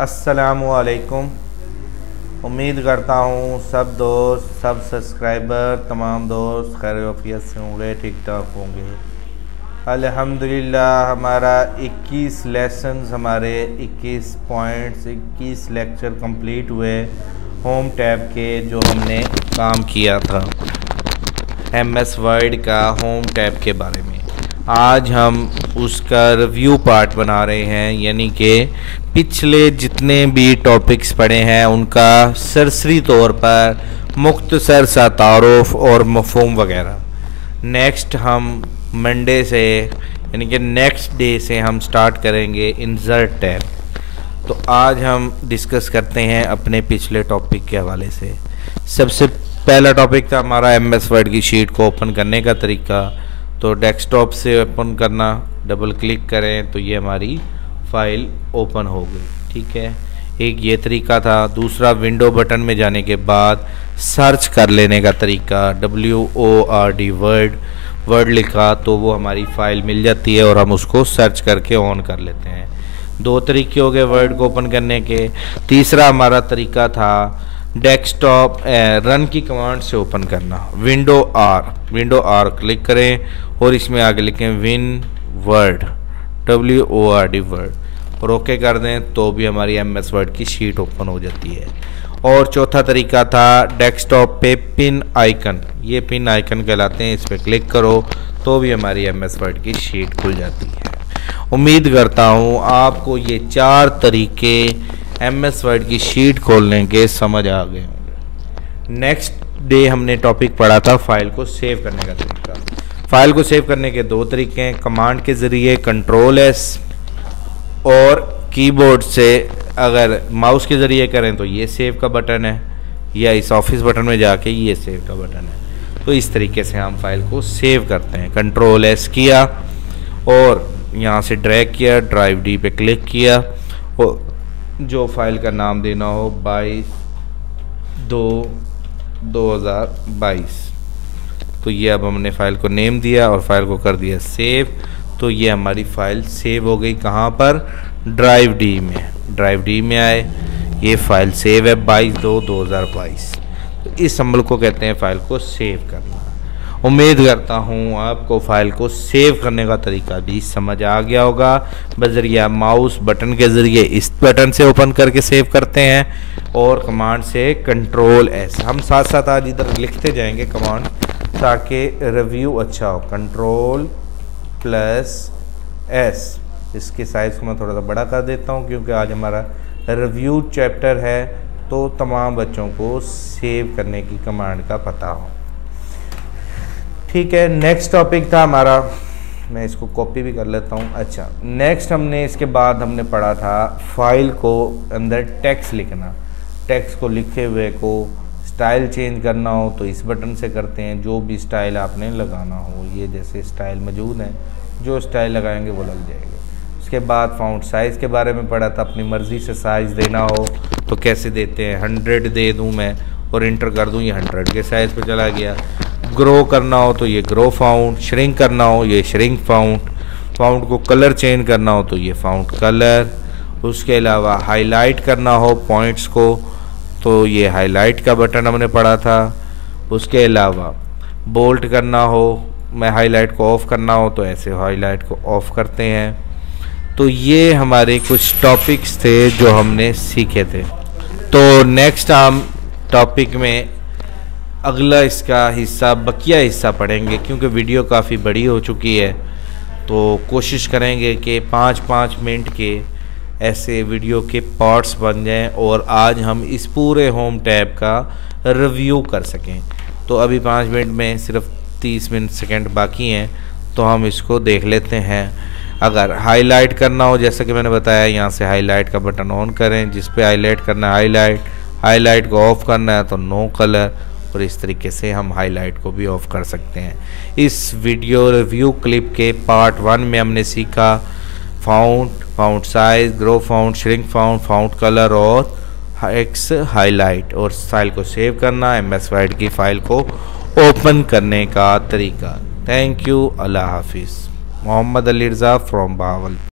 अस्सलामुअलैकुम। उम्मीद करता हूँ सब दोस्त, सब सब्सक्राइबर, तमाम दोस्त खैर वफियत से होंगे, ठीक ठाक होंगे। अल्हम्दुलिल्लाह हमारा 21 लेसन्स, हमारे 21 पॉइंट्स, 21 लेक्चर कंप्लीट हुए होम टैब के, जो हमने काम किया था MS वर्ड का होम टैब के बारे में। आज हम उसका रिव्यू पार्ट बना रहे हैं, यानी कि पिछले जितने भी टॉपिक्स पढ़े हैं उनका सरसरी तौर पर मुख्तसर सा तारुफ और मफ़हूम वगैरह। नेक्स्ट हम मंडे से, यानी कि नेक्स्ट डे से हम स्टार्ट करेंगे इंसर्ट टैब। तो आज हम डिस्कस करते हैं अपने पिछले टॉपिक के हवाले से। सबसे पहला टॉपिक था हमारा MS वर्ड की शीट को ओपन करने का तरीका। तो डेस्कटॉप से ओपन करना, डबल क्लिक करें तो ये हमारी फ़ाइल ओपन हो गई। ठीक है, एक ये तरीका था। दूसरा, विंडो बटन में जाने के बाद सर्च कर लेने का तरीका, WORD वर्ड लिखा तो वो हमारी फ़ाइल मिल जाती है और हम उसको सर्च करके ऑन कर लेते हैं। दो तरीके हो गए वर्ड को ओपन करने के। तीसरा हमारा तरीका था डेस्कटॉप रन की कमांड से ओपन करना। विंडो आर क्लिक करें और इसमें आगे लिखें विन वर्ड, WORD वर्ड, और ओके कर दें तो भी हमारी MS वर्ड की शीट ओपन हो जाती है। और चौथा तरीका था डेस्कटॉप पे पिन आइकन, ये पिन आइकन कहलाते हैं, इस पर क्लिक करो तो भी हमारी MS वर्ड की शीट खुल जाती है। उम्मीद करता हूँ आपको ये 4 तरीके MS वर्ड की शीट खोलने के समझ आ गए होंगे। नेक्स्ट डे हमने टॉपिक पढ़ा था फाइल को सेव करने का तरीका। फाइल को सेव करने के 2 तरीके हैं, कमांड के ज़रिए Ctrl+S, और कीबोर्ड से अगर माउस के ज़रिए करें तो ये सेव का बटन है, या इस ऑफिस बटन में जाके ये सेव का बटन है। तो इस तरीके से हम फाइल को सेव करते हैं। Ctrl+S किया और यहाँ से ड्रैग किया, ड्राइव D पे क्लिक किया और जो फाइल का नाम देना हो 22/2/2022, तो ये अब हमने फ़ाइल को नेम दिया और फाइल को कर दिया सेव। तो ये हमारी फ़ाइल सेव हो गई। कहाँ पर? ड्राइव D में। ड्राइव D में आए, ये फ़ाइल सेव है 22/2/2022। तो इस अमल को कहते हैं फ़ाइल को सेव करना। उम्मीद करता हूँ आपको फ़ाइल को सेव करने का तरीका भी समझ आ गया होगा। बजरिया माउस बटन के ज़रिए इस बटन से ओपन करके सेव करते हैं और कमांड से Ctrl+S। हम साथ साथ आज इधर लिखते जाएंगे कमांड ताकि रिव्यू अच्छा हो। Ctrl+S। इसके साइज़ को मैं थोड़ा सा बड़ा कर देता हूँ क्योंकि आज हमारा रिव्यू चैप्टर है, तो तमाम बच्चों को सेव करने की कमांड का पता हो। ठीक है, नेक्स्ट टॉपिक था हमारा, मैं इसको कॉपी भी कर लेता हूँ। अच्छा, नेक्स्ट हमने इसके बाद हमने पढ़ा था फाइल को अंदर टेक्स्ट लिखना। टेक्स्ट को लिखे हुए को स्टाइल चेंज करना हो तो इस बटन से करते हैं, जो भी स्टाइल आपने लगाना हो। ये जैसे स्टाइल मौजूद है, जो स्टाइल लगाएंगे वो लग जाएगा। उसके बाद फ़ॉन्ट साइज़ के बारे में पढ़ा था, अपनी मर्ज़ी से साइज़ देना हो तो कैसे देते हैं। 100 दे दूँ मैं और इंटर कर दूँ, ये 100 के साइज़ पे चला गया। ग्रो करना हो तो ये ग्रो फ़ॉन्ट, श्रिंक करना हो ये श्रिंक फ़ॉन्ट, फ़ॉन्ट को कलर चेंज करना हो तो ये फ़ॉन्ट कलर। उसके अलावा हाईलाइट करना हो पॉइंट्स को तो ये हाईलाइट का बटन हमने पढ़ा था। उसके अलावा बोल्ट करना हो, मैं हाईलाइट को ऑफ़ करना हो तो ऐसे हाईलाइट को ऑफ़ करते हैं। तो ये हमारे कुछ टॉपिक्स थे जो हमने सीखे थे। तो नेक्स्ट हम टॉपिक में अगला इसका हिस्सा, बकिया हिस्सा पढ़ेंगे, क्योंकि वीडियो काफ़ी बड़ी हो चुकी है। तो कोशिश करेंगे कि 5-5 मिनट के ऐसे वीडियो के पार्ट्स बन जाएं और आज हम इस पूरे होम टैब का रिव्यू कर सकें। तो अभी 5 मिनट में सिर्फ 30 मिनट सेकेंड बाकी हैं, तो हम इसको देख लेते हैं। अगर हाईलाइट करना हो, जैसा कि मैंने बताया, यहाँ से हाईलाइट का बटन ऑन करें, जिस पे हाईलाइट करना है हाईलाइट को ऑफ़ करना है तो नो कलर, और इस तरीके से हम हाईलाइट को भी ऑफ़ कर सकते हैं। इस वीडियो रिव्यू क्लिप के पार्ट 1 में हमने सीखा font size, grow font, shrink font, font colour और एक्स हाईलाइट, और फाइल को सेव करना, MS वर्ड की फ़ाइल को ओपन करने का तरीका। थैंक यू, अल्लाह हाफिज़। मोहम्मद अली रज़ा फ्रॉम बावल।